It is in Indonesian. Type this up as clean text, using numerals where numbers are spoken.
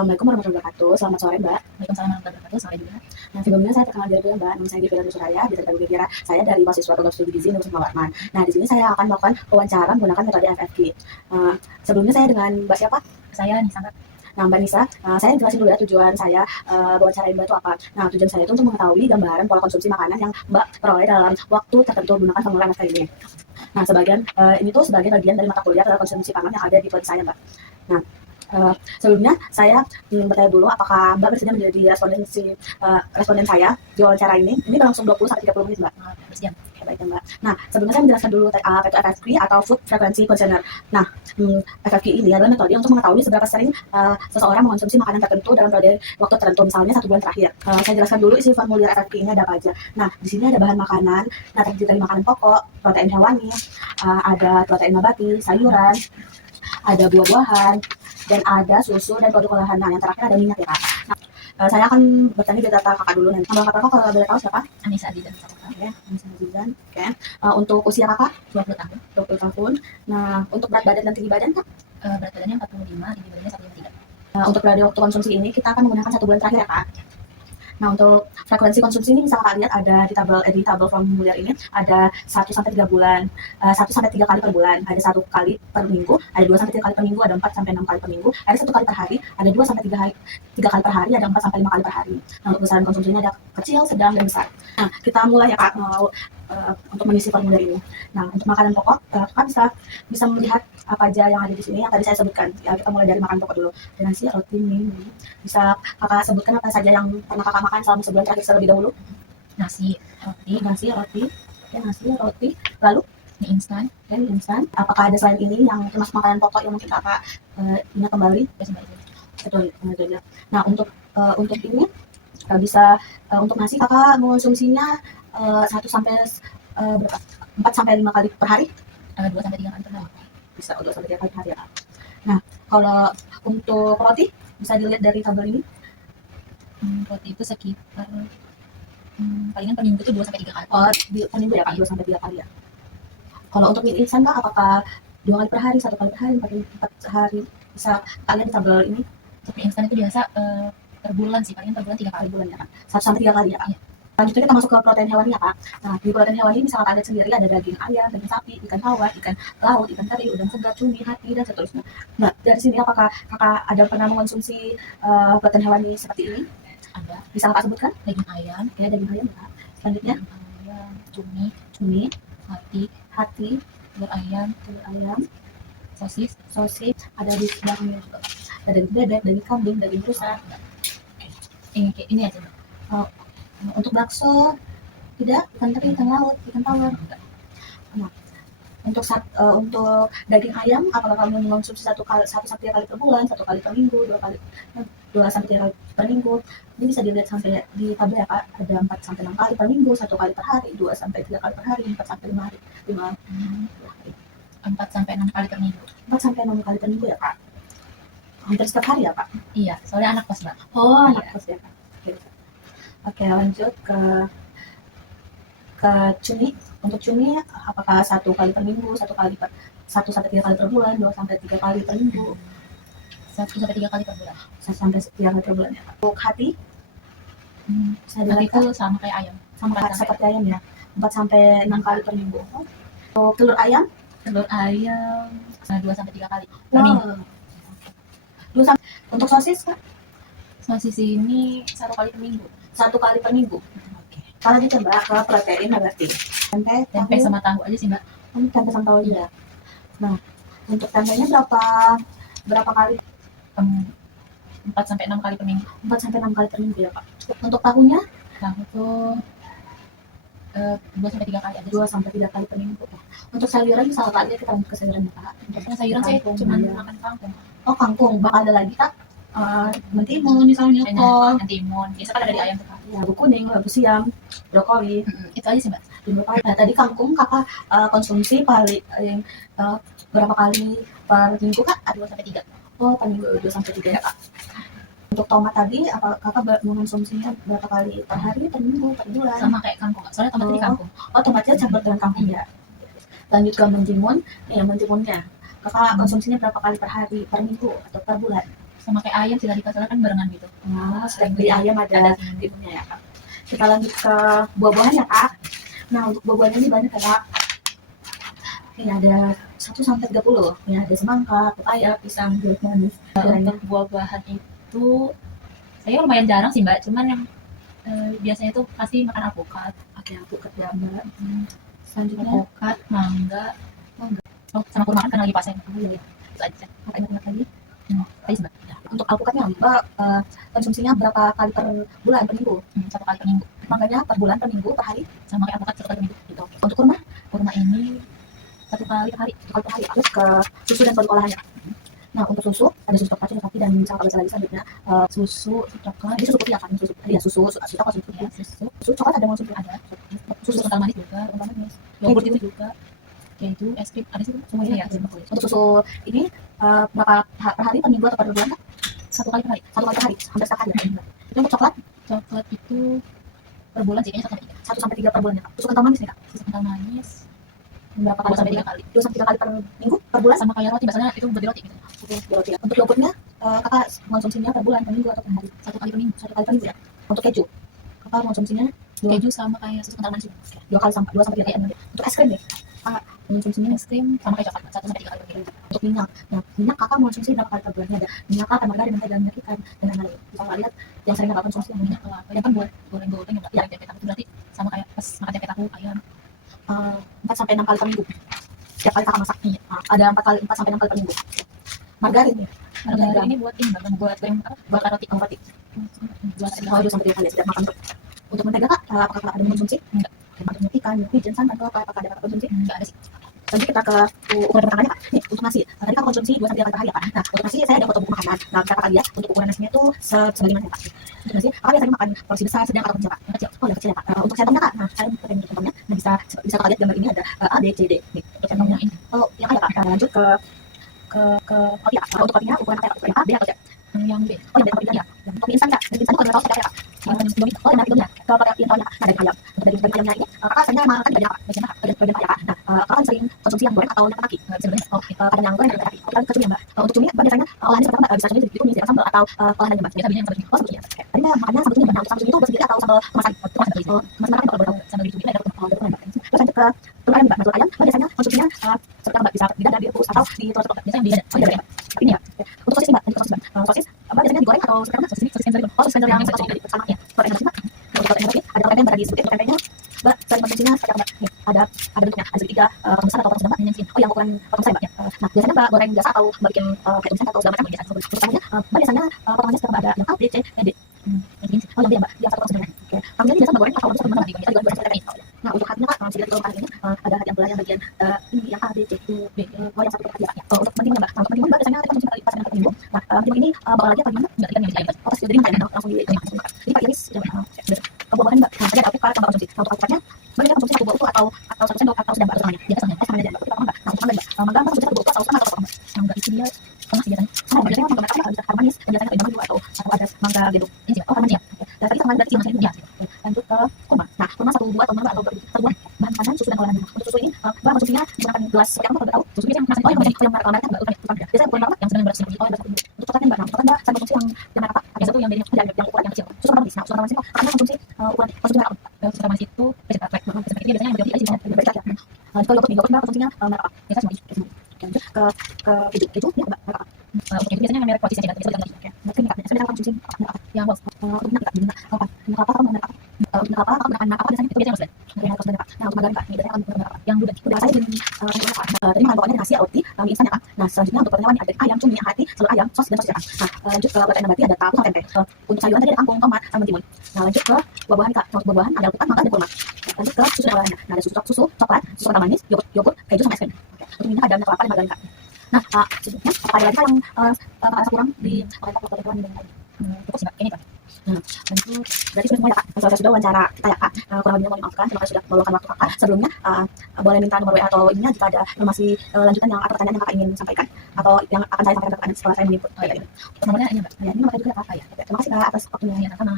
Assalamualaikum warahmatullahi wabarakatuh. Selamat sore, Mbak. Waalaikumsalam warahmatullahi wabarakatuh. Sore juga. Nah, sebelumnya saya perkenalkan diri dulu, Mbak. Nama saya Givira Suraya, bisa dipanggil Givira. Saya dari mahasiswa program studi gizi Universitas Warman. Nah, di sini saya akan melakukan wawancara menggunakan metode FFQ. Sebelumnya saya dengan Mbak siapa? Saya Nisa. Nah, Mbak Nisa, saya jelasin dulu ya tujuan saya wawancarain Mbak itu apa. Nah, tujuan saya itu untuk mengetahui gambaran pola konsumsi makanan yang Mbak peroleh dalam waktu tertentu menggunakan formula MFK ini. Nah, ini tuh sebagai bagian dari mata kuliah konsumsi pangan yang ada di prodi saya, Mbak. Nah, sebelumnya saya bertanya dulu apakah Mbak bersedia menjadi responden saya di wawancara ini. Ini berlangsung 20-30 menit, Mbak. Bersedia. Baik, Mbak. Nah, sebelumnya saya menjelaskan dulu apa itu FFQ atau Food Frequency Questionnaire. Nah, FFQ ini adalah metode untuk mengetahui seberapa sering seseorang mengonsumsi makanan tertentu dalam periode waktu tertentu, misalnya 1 bulan terakhir. Saya jelaskan dulu isi formulir FFQ ini ada apa aja. Nah, di sini ada bahan makanan, nah terdiri dari makanan pokok, protein hewani, ada protein nabati, sayuran, ada buah-buahan, dan ada susu dan produk olahan. Nah, yang terakhir ada minyak ya, Kak. Nah, saya akan bertanya ke data kakak dulu nanti. Nama kakak kalau boleh tahu siapa? Anissa Azizan. Oke, Anissa Azizan. Oke. Untuk usia kakak? 20 tahun. 20 tahun. Nah, untuk berat badan dan tinggi badan, Kak? Berat badannya 45, tinggi badannya 153. Untuk periode waktu konsumsi ini kita akan menggunakan 1 bulan terakhir ya, Kak. Nah, untuk frekuensi konsumsi ini bisa Kakak lihat ada di tabel formulir ini ada 1-3 bulan, 1-3 kali per bulan, ada 1 kali per minggu, ada 2-3 kali per minggu, ada 4-6 kali per minggu, ada 1 kali per hari, ada 2-3 kali per hari, ada 4-5 kali per hari. Nah, untuk besaran konsumsinya ada kecil, sedang, dan besar. Nah, kita mulai ya, Kak, untuk mengisi formulir ini. Nah, untuk makanan pokok, Kakak bisa melihat apa aja yang ada di sini yang tadi saya sebutkan. Ya, kita mulai dari makanan pokok dulu. Ada nasi, roti, mie. Bisa Kakak sebutkan apa saja yang pernah Kakak makan selama sebulan terakhir terlebih dahulu? Nasi, roti. Ya, nasi, roti. Lalu mie instan. Mie instan. Apakah ada selain ini yang termasuk makanan pokok yang mungkin Kakak ingat kembali? Betul. Nah, untuk ini bisa untuk nasi Kakak mengonsumsinya 4-5 kali per hari? 2-3 kali per hari. Bisa 2-3 kali per hari ya. Nah, kalau untuk roti bisa dilihat dari tabel ini. Roti itu sekitar palingan per minggu itu 2-3 kali. Per minggu ya, Kak, 2-3 kali ya. Kalau untuk mie instan, Kak, apakah 2 kali per hari, 1 kali per hari, 4 hari? Bisa kalian di tabel ini. Untuk mie instan itu biasa per bulan sih, palingan per bulan 3 kali. Per bulan ya, Kak. 1-3 kali ya, Kak. Iya. Selanjutnya kita masuk ke protein hewani ya, Kak. Nah, di protein hewani bisa Kakak lihat sendiri ada daging ayam, daging sapi, ikan tawar, ikan laut, ikan teri, udang segar, cumi, hati, dan seterusnya. Nah, dari sini apakah Kakak ada pernah mengonsumsi protein hewani seperti ini? Ada. Bisa Kakak sebutkan? Daging ayam. Ya, daging ayam ya. Selanjutnya? Daging ayam, cumi, hati, telur ayam, sosis, ada di sebelahnya juga. Ada daging bebek, daging kambing, daging rusa. Ini aja. Untuk bakso tidak, ikan teri, ikan laut, ikan tawar. Nah, untuk daging ayam apakah kamu mengonsumsi 1-3 kali per bulan, 1 kali per minggu, 2-3 kali per minggu? Ini bisa dilihat sampai di tabel ya, Kak. Ada 4-6 kali per minggu, 1 kali per hari, 2-3 kali per hari, 4-5 hari. 4-6 kali per minggu. 4-6 kali per minggu ya, Kak. Hampir setiap hari ya, Pak? Iya, soalnya anak kos, Mbak. Oh, anak kos ya, Kak. Oke, lanjut ke cumi. Untuk cumi apakah 1 kali per minggu, 1-3 kali per bulan, 2-3 kali per minggu? 1-3 kali per bulan. 1-3 kali per bulan ya. Untuk hati? Hati itu sama kayak ayam. Sama seperti ayam ya. 4-6 kali per minggu. Untuk telur ayam? 2-3 kali per minggu. Untuk sosis, Kak? Sosis ini 1 kali per minggu. 1 kali per minggu. Oke. Kalau gitu Mbak, ke protein berarti tempe sama tahu aja sih, Mbak. Tempe sama tahu aja. Nah, untuk tempenya berapa kali? 4-6 kali per minggu. 4-6 kali per minggu ya, Pak. Untuk tahunya? Tahu itu 2-3 kali aja. 2-3 kali per minggu. Untuk sayuran bisa Kakak lihat, kita lanjut ke sayuran ya, Kak. Untuk sayuran saya cuma makan kangkung. Oh, kangkung. Bakal ada lagi, Kak? Mentimun misalnya, kol. Mentimun. Biasa kan ada di ayam tuh, Kak. Ya, kuning, labu siam, brokoli. Itu aja sih, Mbak. Nah, tadi kangkung Kakak konsumsi paling berapa kali per minggu, Kak? 2-3. Oh, per minggu 2-3 ya, Kak. Untuk tomat tadi, Kakak mengonsumsinya berapa kali per hari, per minggu, per bulan? Sama kayak kangkung, Kak. Soalnya tomat ini kangkung. Oh, tomatnya campur dengan kangkung ya. Lanjut ke mentimun. Ya, mentimunnya. Kakak konsumsinya berapa kali per hari, per minggu, atau per bulan? sama kayak ayam sih tadi kan barengan gitu. Nah, selain beli ayam ada Ada timunnya ya kak. Kita lanjut ke buah-buahan ya kak. Nah untuk buah-buahan ini banyak ya kak. Ini ada 1 sampai 30. Ini ada semangka, pepaya, pisang, jeruk manis. untuk buah-buahan itu saya lumayan jarang sih mbak, cuman yang biasanya tuh pasti makan alpukat. Oke, alpukat ya mbak. Selanjutnya Alpukat, mangga, oh sama kurma kan karena lagi pasang. oh, iya, iya. Itu aja. Apa enak lagi? Tadi sih mbak. Untuk alpukatnya mbak konsumsinya berapa kali per bulan, per minggu? 1 kali per minggu. Mangganya per bulan, per minggu, per hari? Sama kayak alpukat 1 kali per minggu gitu. Untuk kurma? Kurma ini 1 kali per hari. 1 kali per hari. Terus ke susu dan produk olahannya. Nah untuk susu ada susu coklat, susu sapi, dan bisa apa lagi selanjutnya Susu coklat, ini susu putih ya kan, susu putih ya, susu coklat, susu putih. ya, Susu coklat ada mau susu ada. susu Susu kental manis juga, kental manis. yogurt itu juga. Keju, es krim, ada sih semuanya ya. Untuk susu ini berapa per hari, per minggu atau per bulan? 1 kali per hari. 1 kali per hari, hampir setiap hari. Itu untuk coklat Coklat itu per bulan sih kayaknya 1 sampai 3 per bulan ya kak. Susu kental manis nih kak, Susu kental manis berapa 2 kali per sampai bulan? 3 kali. 2 sampai 3 kali per minggu, per bulan. Sama kayak roti, biasanya itu buat di roti gitu. Roti ya. Untuk yogurtnya kakak konsumsinya per bulan, per minggu atau per hari? 1 kali per minggu. 1 kali per minggu ya. Untuk keju kakak konsumsinya Keju sama kayak susu kental manis juga. 2 sampai 3 kali per minggu. Untuk es krim nih kakak konsumsinya Es krim sama kayak coklat 1 sampai 3 kali per minggu. untuk minyak. Nah, minyak kakak konsumsi berapa kali per bulan? Ada minyak kakak, margarin, mentega, minyak ikan, dan lain-lain. Bisa nggak lihat yang sering kakak konsumsi yang minyak Minyak kelapa ya kan buat goreng-goreng ya, ya. Tempe tahu itu berarti sama kayak pas makan tempe tahu ayam. 4 sampai 6 kali per minggu. Setiap kali kakak masak. Iya. Ada 4 sampai 6 kali per minggu. Margarin nih. Margarin ini buat ini Bang, buat goreng apa? Buat roti. Roti. Buat Oh, 2 sampai 3 kali ya setiap makan. Untuk mentega kak, apakah kakak ada mengkonsumsi? Enggak. Untuk minyak ikan, minyak wijen, santan, atau apakah ada kakak konsumsi? enggak ada sih. Lanjut kita ke ukuran makanannya kak. Nih untuk nasi. Tadi kakak konsumsi 2 sampai 3 kali per hari ya kak. Nah untuk nasi saya ada foto buku makanan. Nah bisa kakak lihat untuk ukuran nasinya tuh sebagaimana ya kak. Untuk nasi kakak biasanya makan porsi besar, sedang, atau kecil kak? Yang kecil. Oh yang kecil ya kak. Untuk sendoknya kak. Nah saya pakai untuk sendoknya. Nah bisa kakak lihat gambar ini ada A, B, C, D. Nih untuk sendoknya. Ini Oh yang kak ya kak. Nah, lanjut ke kopi ya kak. Untuk kopinya ukuran apa ya kak? Ukuran A, B, atau C? yang B. Oh yang B kopi ya. Kopi instan kak. Kopi instan itu kalau tahu seperti apa ya kak? Oh yang nasi dominan. Kalau pakai yang tahu ya kak. Nah dari ayam. Dari ayamnya ini kakak seringnya makan bagian apa? Bagian apa? Bagian apa ya kak? Nah kakak kan sering konsumsi yang goreng atau yang kaki? Enggak bisa bener. Oh, kadang yang goreng dan kaki. Kita ke cumi ya mbak. Untuk cumi mbak biasanya olahannya seperti apa mbak? Bisa cumi ditumis ya sambal atau olahan yang mbak? Biasa belinya yang sambal cumi. Oh sambal cumi ya. Tadi mbak makannya sambal cumi mbak. Nah untuk sambal cumi itu buat sendiri atau sambal kemasan? Oh, sambal cumi. Oh kemasan apa kalau boleh tahu? Sambal cumi ada Oh betul mbak. Terus lanjut ke telur ayam mbak. Nah telur ayam mbak biasanya konsumsinya seperti apa mbak? Bisa di dadar, direbus, atau ditelur-telur? biasanya beli Oh iya mbak. Ini ya. Untuk sosis mbak. Untuk sosis mbak. Sosis mbak biasanya digoreng atau seperti apa? sosis ini sosis yang tadi. Oh sosis yang satu sama ya. Telur ayam mbak. Untuk telur ayam mbak ada telur ayam mbak disebutin. Telur ayamnya mbak sering konsumsinya seperti apa mbak? Nih ada bentuknya. Ada segitiga potong besar atau potong sedang mbak? Oh yang ukuran potong besar mbak ya. Nah biasanya mbak goreng biasa atau mbak bikin kayak tumisan atau segala macam biasa. Untuk sayurnya mbak biasanya potongannya seperti apa? Ada yang A, B, C, dan D. Oh yang D ya mbak. Yang satu potong sedangnya. Oke. Kamunya biasa mbak goreng atau bisa bagaimana? Bisa digoreng seperti ini. Nah untuk hatinya kak, bisa dilihat di dalam ini ada hati yang belah yang bagian ini yang A, B, C, D. Oh yang satu hati ya. Oh untuk pentingnya mbak. Nah untuk pentingnya mbak biasanya kita konsumsi pas dengan minggu. Nah penting ini bawa lagi apa gimana? Enggak ikan yang bisa. Oh pasti dari mana ya? Langsung di ini pak iris. Buah-buahan mbak. Nah tadi ada alpukat sama konsumsi. Nah untuk alpukatnya mbak bisa konsumsi 1 buah utuh atau 1 sendok atau sedang atau setengahnya. Biasa setengahnya. Setengahnya aja mbak. Itu apa mbak? Nah untuk mangga mbak. Mangga mbak konsumsi 1 buah utuh atau setengah atau apa mbak? Mangga itu dia tengah sih biasanya. Sama biasanya mangga merah bisa karena manis. Dan biasanya ada mangga atau ada mangga gitu. Ini sih. Oh karena manis ya. Dan tadi sama berarti yang sering Ya. lanjut ke kurma. Nah kurma 1 buah atau mangga atau 1 buah bahan makanan susu dan olahan. Untuk susu ini mbak konsumsinya menggunakan gelas seperti apa mbak tahu? Susu biasanya masih Oh yang merah kalau merah mbak bukan ya. Biasanya ukuran berapa? yang sedang beras Oh yang beras. Untuk coklatnya mbak. Nah coklat mbak saya konsumsi yang merah apa? yang satu yang bedanya Yang ukuran yang kecil. Susu manis. Nah susu manis itu karena konsumsi ukuran konsumsi merah. susu manis itu peserta trek. Peserta ini biasanya yang berarti ada sih. Berarti ya. Kalau yogurt mbak konsumsinya merah apa? Biasa semua. Lanjut ke keju ini mbak merah apa? Untuk itu biasanya merek roti saja tapi biasanya Oke. Mungkin mbak biasanya konsumsi merah apa? yang bos. Untuk minyak mbak minyak apa? Minyak apa? Minyak apa? Minyak apa? Minyak apa biasanya? Itu biasanya bos. Minyak apa? Nah untuk margarin kak, ini biasanya minyak apa? Yang bulat. Udah saya jadi tadi makan pokoknya nasi, roti, mie instan ya kak. Nah selanjutnya untuk pertanyaan ada ayam, cumi, hati, telur ayam, sos dan sosis ya kak. Nah lanjut ke protein nabati ada tahu sama tempe. Untuk sayuran tadi ada kangkung, tomat, sama timun. Nah lanjut ke buah-buahan kak. Untuk buah-buahan ada alpukat, mangga, dan kurma. Lanjut ke susu dan olahannya. Nah ada susu coklat, susu kental manis, yogurt, keju sama es krim. Untuk minyak ada minyak kelapa dan margarin kak. Nah selanjutnya apa ada lagi kak yang rasa kurang di protein dan lain-lain? Cukup sih mbak. Ini pak. Lanjut, berarti sudah semua ya kak. Selesai sudah wawancara kita ya kak. Kurang lebihnya mohon dimaafkan. Terima kasih sudah meluangkan waktu kakak. Sebelumnya boleh minta nomor WA atau ininya jika ada informasi lanjutan yang atau pertanyaan yang kakak ingin sampaikan atau yang akan saya sampaikan ke kakak setelah saya menjemput. Nomornya ini mbak. Ya, ini nomor juga ya kak. Ya. Terima kasih kak atas waktunya. Ya sama.